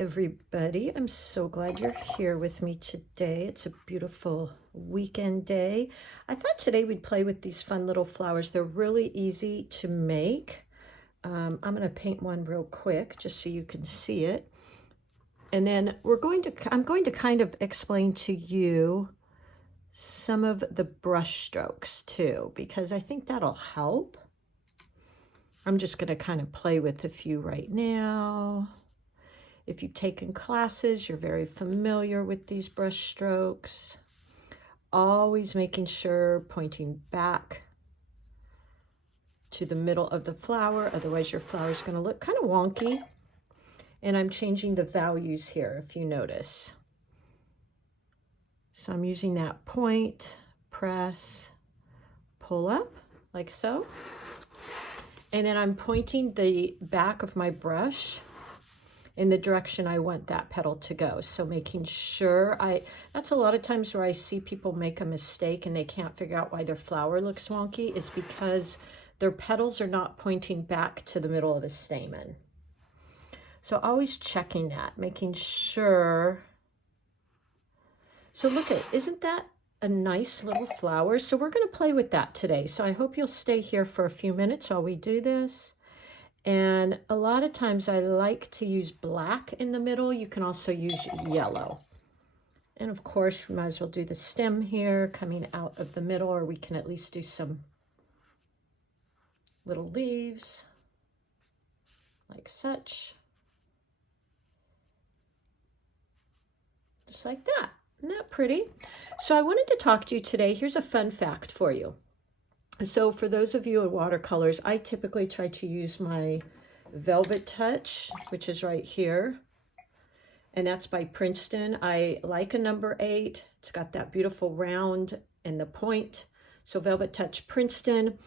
everybody. I'm so glad you're here with me today. It's a beautiful weekend day. I thought today we'd play with these fun little flowers. They're really easy to make. I'm going to paint one real quick just so you can see it. And then I'm going to kind of explain to you some of the brush strokes too, because I think that'll help. I'm just going to kind of play with a few right now. If you've taken classes, you're very familiar with these brush strokes. Always making sure pointing back to the middle of the flower, otherwise your flower is going to look kind of wonky. And I'm changing the values here, if you notice. So I'm using that point, press, pull up, like so. And then I'm pointing the back of my brush in the direction I want that petal to go. So making sure that's a lot of times where I see people make a mistake and they can't figure out why their flower looks wonky, is because their petals are not pointing back to the middle of the stamen. So always checking that, making sure. So look at, isn't that a nice little flower? So we're going to play with that today. So I hope you'll stay here for a few minutes while we do this. And a lot of times I like to use black in the middle. You can also use yellow. And of course, we might as well do the stem here coming out of the middle, or we can at least do some little leaves like such. Just like that. Isn't that pretty? So I wanted to talk to you today. Here's a fun fact for you. So for those of you in watercolors, I typically try to use my Velvet Touch, which is right here. And that's by Princeton. I like a number 8. It's got that beautiful round and the point. So Velvet Touch Princeton.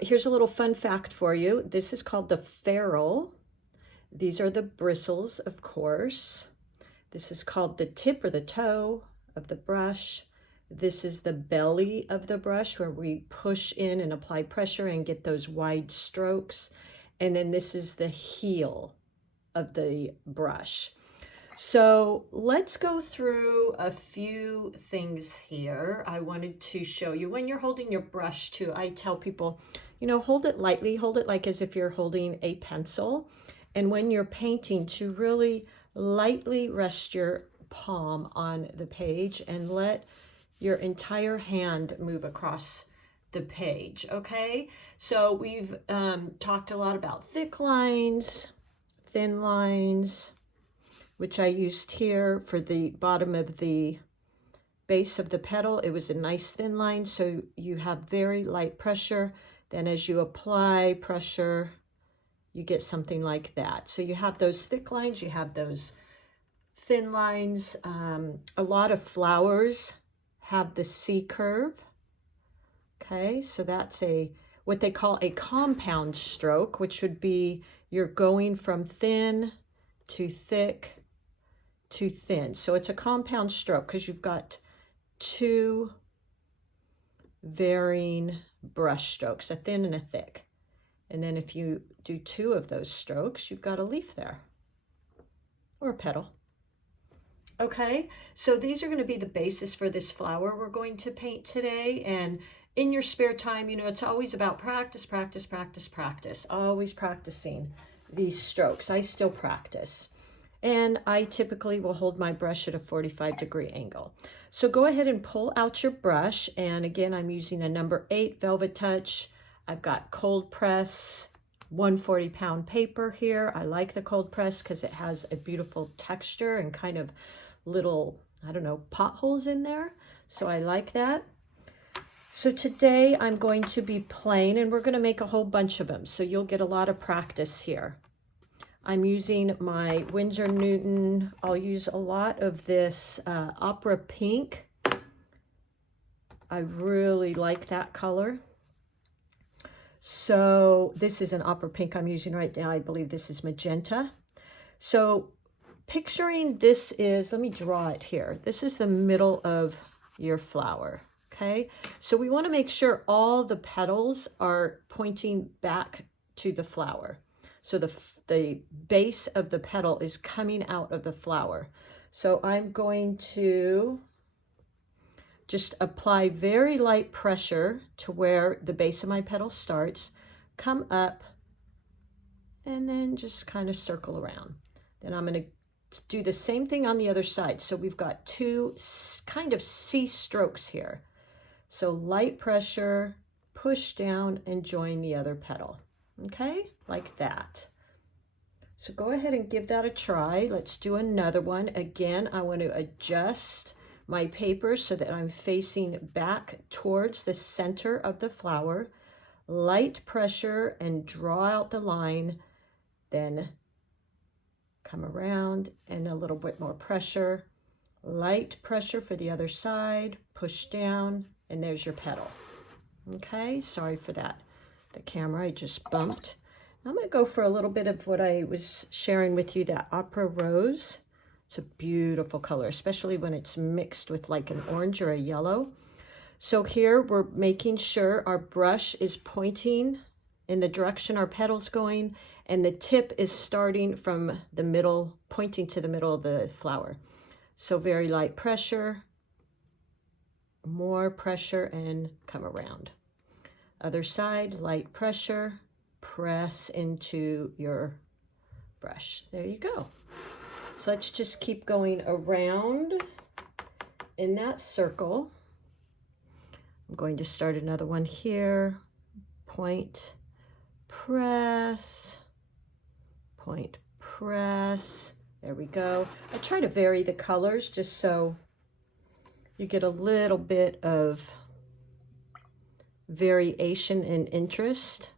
Here's a little fun fact for you. This is called the ferrule. These are the bristles, of course. This is called the tip or the toe of the brush. This is the belly of the brush where we push in and apply pressure and get those wide strokes. And then this is the heel of the brush. So let's go through a few things here. I wanted to show you when you're holding your brush too. I tell people, hold it lightly, hold it like as if you're holding a pencil. And when you're painting, to really lightly rest your palm on the page and let your entire hand move across the page, okay? So we've talked a lot about thick lines, thin lines, which I used here for the bottom of the base of the petal. It was a nice thin line, so you have very light pressure. Then as you apply pressure, you get something like that. So you have those thick lines, you have those thin lines. A lot of flowers have the C curve. Okay, so that's what they call a compound stroke, which would be you're going from thin to thick to thin. So it's a compound stroke because you've got two varying brush strokes, a thin and a thick. And then if you do 2 of those strokes, you've got a leaf there or a petal. Okay, so these are going to be the basis for this flower we're going to paint today. And in your spare time, it's always about practice, practice, practice, practice. Always practicing these strokes. I still practice. And I typically will hold my brush at a 45-degree angle. So go ahead and pull out your brush. And again, I'm using a number 8 Velvet Touch. I've got cold press 140-pound paper here. I like the cold press because it has a beautiful texture and kind of little, potholes in there. So I like that. So today I'm going to be playing, and we're going to make a whole bunch of them. So you'll get a lot of practice here. I'm using my Winsor Newton. I'll use a lot of this opera pink. I really like that color. So this is an opera pink I'm using right now. I believe this is magenta. So picturing this is, let me draw it here. This is the middle of your flower, okay? So we want to make sure all the petals are pointing back to the flower. So the base of the petal is coming out of the flower. So I'm going to just apply very light pressure to where the base of my petal starts, come up, and then just kind of circle around. Then I'm going to do the same thing on the other side. So we've got two kind of C strokes here. So light pressure, push down and join the other petal. Okay, like that. So go ahead and give that a try. Let's do another one. Again, I want to adjust my paper so that I'm facing back towards the center of the flower. Light pressure and draw out the line, then come around and a little bit more pressure. Light pressure for the other side, push down, and there's your petal. Okay, sorry for that. The camera I just bumped. I'm going to go for a little bit of what I was sharing with you, that Opera Rose. It's a beautiful color, especially when it's mixed with like an orange or a yellow. So here we're making sure our brush is pointing in the direction our petal's going, and the tip is starting from the middle, pointing to the middle of the flower. So very light pressure, more pressure, and come around. Other side, light pressure, press into your brush. There you go. So let's just keep going around in that circle. I'm going to start another one here. Point, press, point, press. There we go. I try to vary the colors just so you get a little bit of variation in interest.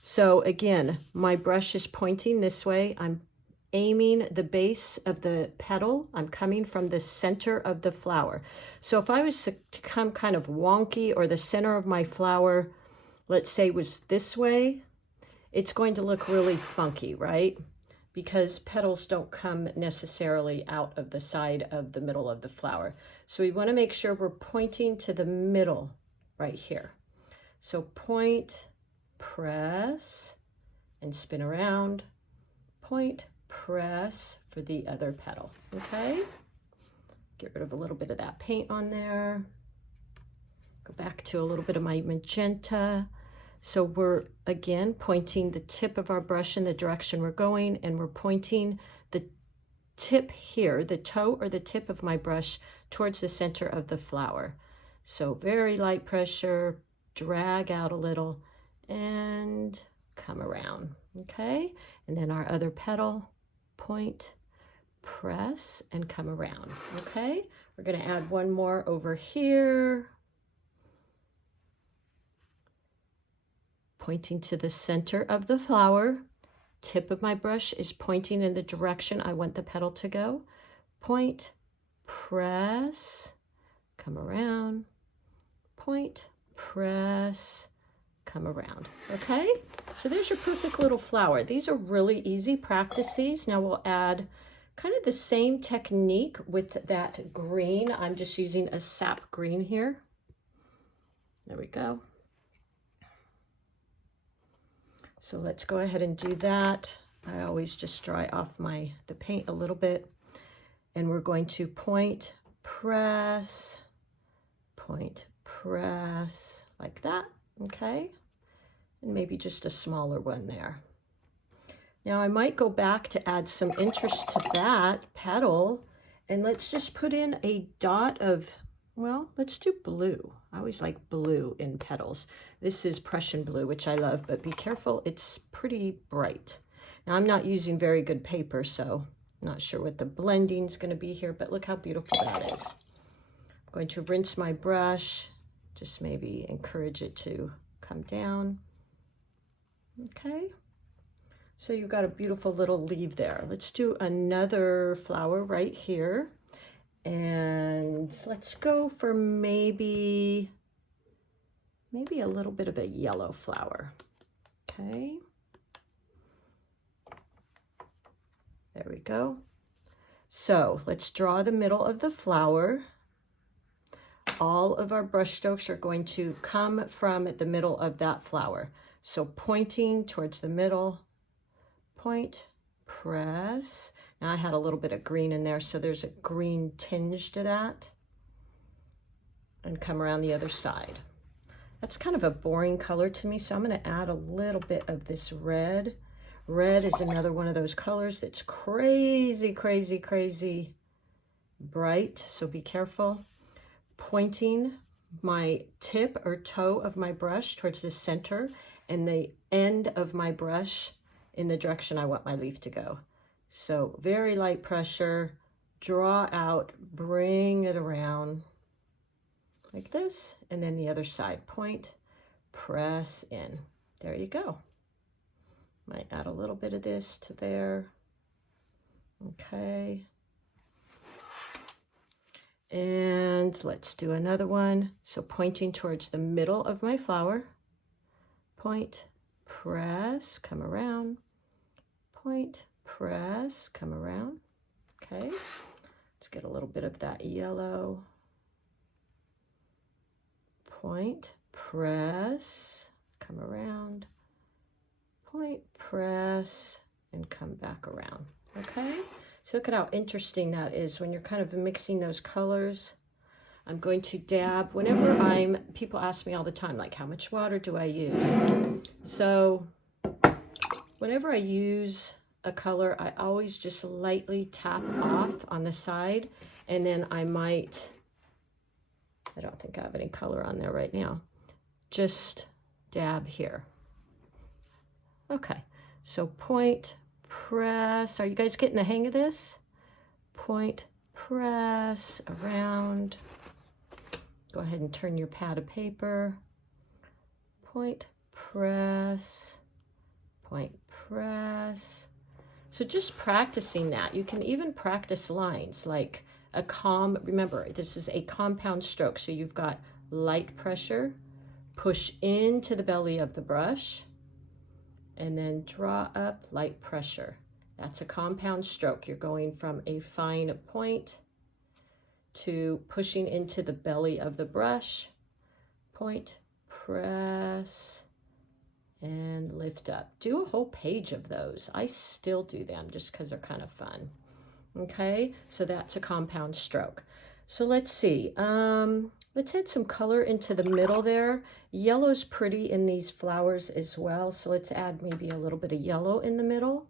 So again, my brush is pointing this way. I'm aiming the base of the petal. I'm coming from the center of the flower. So if I was to come kind of wonky, or the center of my flower, let's say, was this way, it's going to look really funky, right? Because petals don't come necessarily out of the side of the middle of the flower. So we want to make sure we're pointing to the middle right here. So point, press, and spin around, point, press for the other petal. Okay, get rid of a little bit of that paint on there. Go back to a little bit of my magenta. So we're again pointing the tip of our brush in the direction we're going, and we're pointing the tip here, the toe or the tip of my brush, towards the center of the flower. So very light pressure, drag out a little, and come around. Okay, and then our other petal, point, press, and come around. Okay, we're going to add one more over here, pointing to the center of the flower. Tip of my brush is pointing in the direction I want the petal to go. Point, press, come around, point, press, come around. Okay, so there's your perfect little flower. These are really easy. Practice these. Now we'll add kind of the same technique with that green. I'm just using a sap green here. There we go. So let's go ahead and do that. I always just dry off the paint a little bit, and we're going to point, press, point, press, like that. Okay, and maybe just a smaller one there. Now I might go back to add some interest to that petal, and let's just put in a dot of, well, let's do blue. I always like blue in petals. This is Prussian blue, which I love, but be careful, it's pretty bright. Now I'm not using very good paper, so I'm not sure what the blending is going to be here, but look how beautiful that is. I'm going to rinse my brush, just maybe encourage it to come down. Okay, so you've got a beautiful little leaf there. Let's do another flower right here. And let's go for maybe a little bit of a yellow flower. Okay. There we go. So let's draw the middle of the flower. All of our brush strokes are going to come from the middle of that flower. So pointing towards the middle, point, press. Now I had a little bit of green in there, so there's a green tinge to that. And come around the other side. That's kind of a boring color to me, so I'm going to add a little bit of this red. Red is another one of those colors that's crazy, crazy, crazy bright, so be careful. Pointing my tip or toe of my brush towards the center and the end of my brush in the direction I want my leaf to go. So very light pressure, draw out, bring it around like this, and then the other side, point, press in. There you go. Might add a little bit of this to there. Okay. And let's do another one. So pointing towards the middle of my flower, point, press, come around, point, press, come around. Okay. Let's get a little bit of that yellow. Point, press, come around, point, press, and come back around. Okay, so look at how interesting that is when you're kind of mixing those colors. I'm going to dab whenever people ask me all the time, like, how much water do I use? So whenever I use a color, I always just lightly tap off on the side, and then I might, I don't think I have any color on there right now, just dab here. Okay, so point, press. Are you guys getting the hang of this? Point, press, around. Go ahead and turn your pad of paper. Point, press, point, press. So just practicing that. You can even practice lines like remember, this is a compound stroke, so you've got light pressure, push into the belly of the brush, and then draw up, light pressure. That's a compound stroke. You're going from a fine point to pushing into the belly of the brush, point, press, and lift up. Do a whole page of those. I still do them just because they're kind of fun. Okay, so that's a compound stroke. So let's see, let's add some color into the middle there. Yellow's pretty in these flowers as well, so let's add maybe a little bit of yellow in the middle.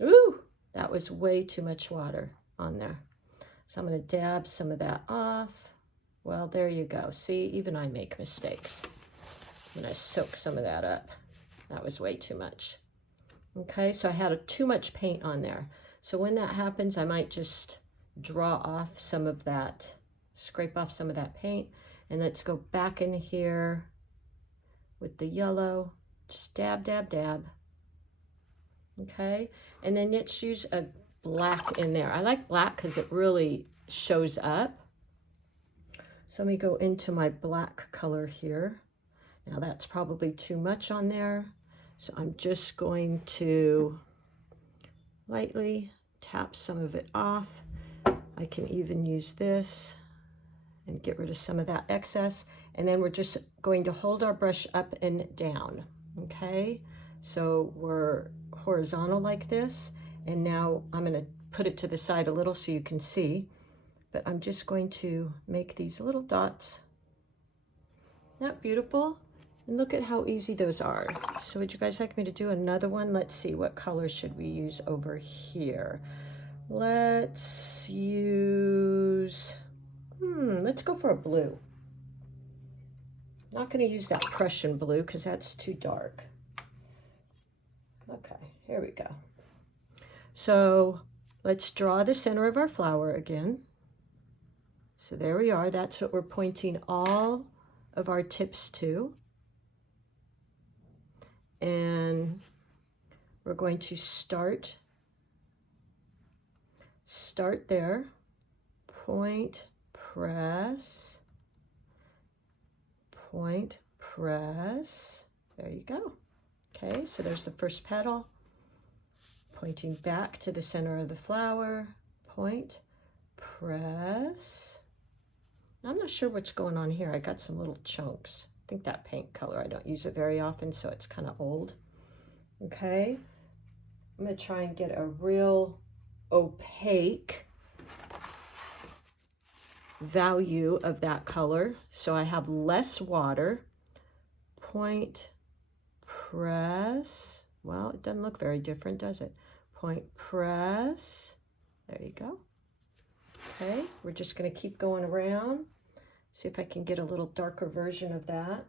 Ooh, that was way too much water on there. So I'm going to dab some of that off. Well, there you go. See, even I make mistakes. I'm going to soak some of that up. That was way too much. Okay, so I had too much paint on there. So when that happens, I might just draw off some of that, scrape off some of that paint, and let's go back in here with the yellow, just dab, dab, dab. Okay, and then let's use a black in there. I like black because it really shows up. So let me go into my black color here. Now that's probably too much on there, so I'm just going to lightly tap some of it off. I can even use this and get rid of some of that excess. And then we're just going to hold our brush up and down. Okay, so we're horizontal like this. And now I'm going to put it to the side a little so you can see. But I'm just going to make these little dots. Isn't that beautiful? And look at how easy those are. So would you guys like me to do another one? Let's see, what color should we use over here? Let's use, let's go for a blue. Not going to use that Prussian blue because that's too dark. Okay, here we go. So let's draw the center of our flower again. So there we are. That's what we're pointing all of our tips to. And we're going to start there, point, press, point, press. There you go. Okay, so there's the first petal, pointing back to the center of the flower, point, press. Now, I'm not sure what's going on here. I got some little chunks. I think that paint color, I don't use it very often, so it's kind of old. Okay, I'm going to try and get a real opaque value of that color so I have less water. Point, press. Well, it doesn't look very different, does it? Point, press. There you go. Okay, we're just going to keep going around. See if I can get a little darker version of that.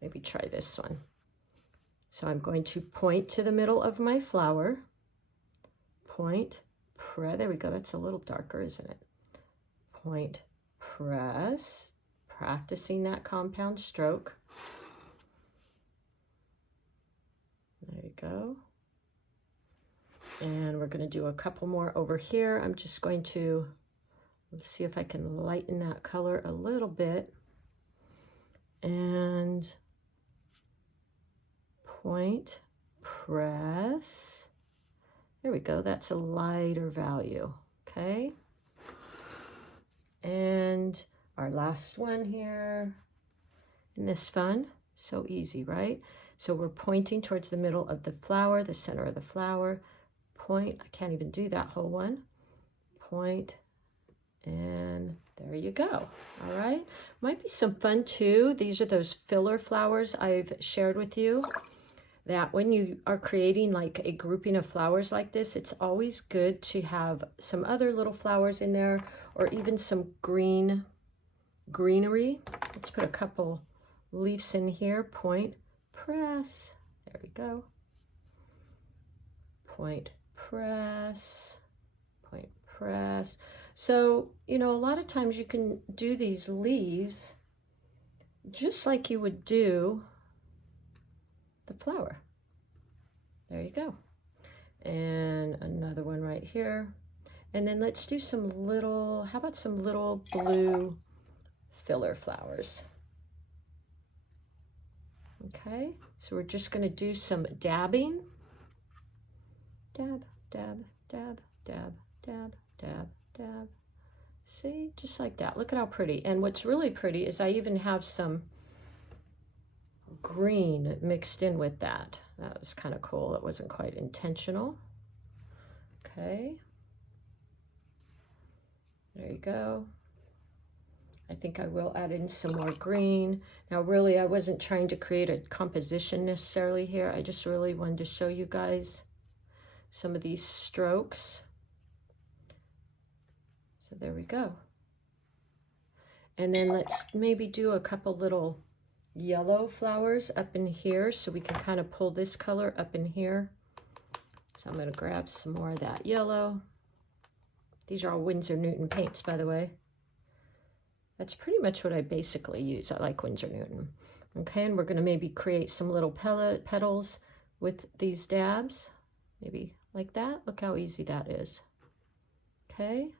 Maybe try this one. So I'm going to point to the middle of my flower. Point, press. There we go. That's a little darker, isn't it? Point, press. Practicing that compound stroke. There you go. And we're going to do a couple more over here. I'm just going to, let's see if I can lighten that color a little bit. And point, press. There we go. That's a lighter value. Okay. And our last one here. Isn't this fun? So easy, right? So we're pointing towards the middle of the flower, the center of the flower. Point, I can't even do that whole one. Point, and there you go. All right. Might be some fun too. These are those filler flowers I've shared with you. That when you are creating like a grouping of flowers like this, it's always good to have some other little flowers in there, or even some greenery. Let's put a couple leaves in here. Point, press. There we go. Point, press. Point, press. So, you know, a lot of times you can do these leaves just like you would do the flower. There you go. And another one right here. And then let's do some little, how about some little blue filler flowers? Okay, so we're just going to do some dabbing. Dab, dab, dab, dab, dab, dab, dab. See, just like that. Look at how pretty. And what's really pretty is I even have some green mixed in with that. That was kind of cool. It wasn't quite intentional. Okay. There you go. I think I will add in some more green. Now, really, I wasn't trying to create a composition necessarily here. I just really wanted to show you guys some of these strokes. So there we go. And then let's maybe do a couple little yellow flowers up in here so we can kind of pull this color up in here. So I'm going to grab some more of that yellow. These are all Winsor Newton paints, by the way. That's pretty much what I basically use. I like Winsor Newton. Okay, and we're going to maybe create some little petals with these dabs. Maybe like that. Look how easy that is. Okay.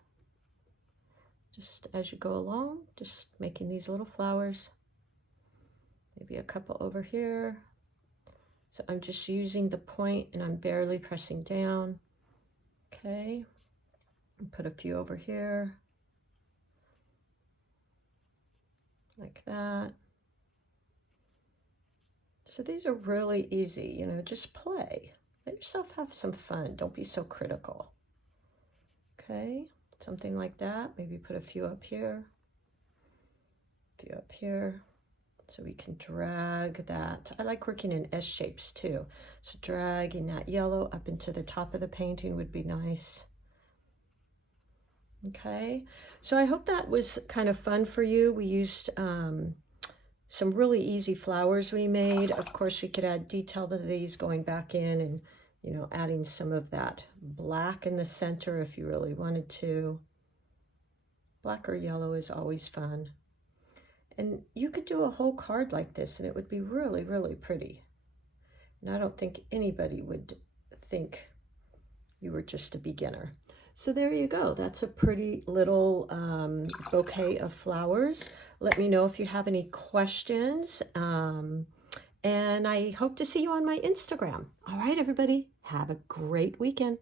Just as you go along, just making these little flowers. Maybe a couple over here. So I'm just using the point and I'm barely pressing down. Okay. And put a few over here. Like that. So these are really easy, you know, just play. Let yourself have some fun. Don't be so critical. Okay, something like that. Maybe put a few up here, a few up here. So we can drag that. I like working in S shapes too. So dragging that yellow up into the top of the painting would be nice. Okay, so I hope that was kind of fun for you. We used some really easy flowers we made. Of course, we could add detail to these, going back in and, you know, adding some of that black in the center if you really wanted to. Black or yellow is always fun. And you could do a whole card like this and it would be really, really pretty. And I don't think anybody would think you were just a beginner. So there you go. That's a pretty little bouquet of flowers. Let me know if you have any questions. And I hope to see you on my Instagram. All right, everybody, have a great weekend.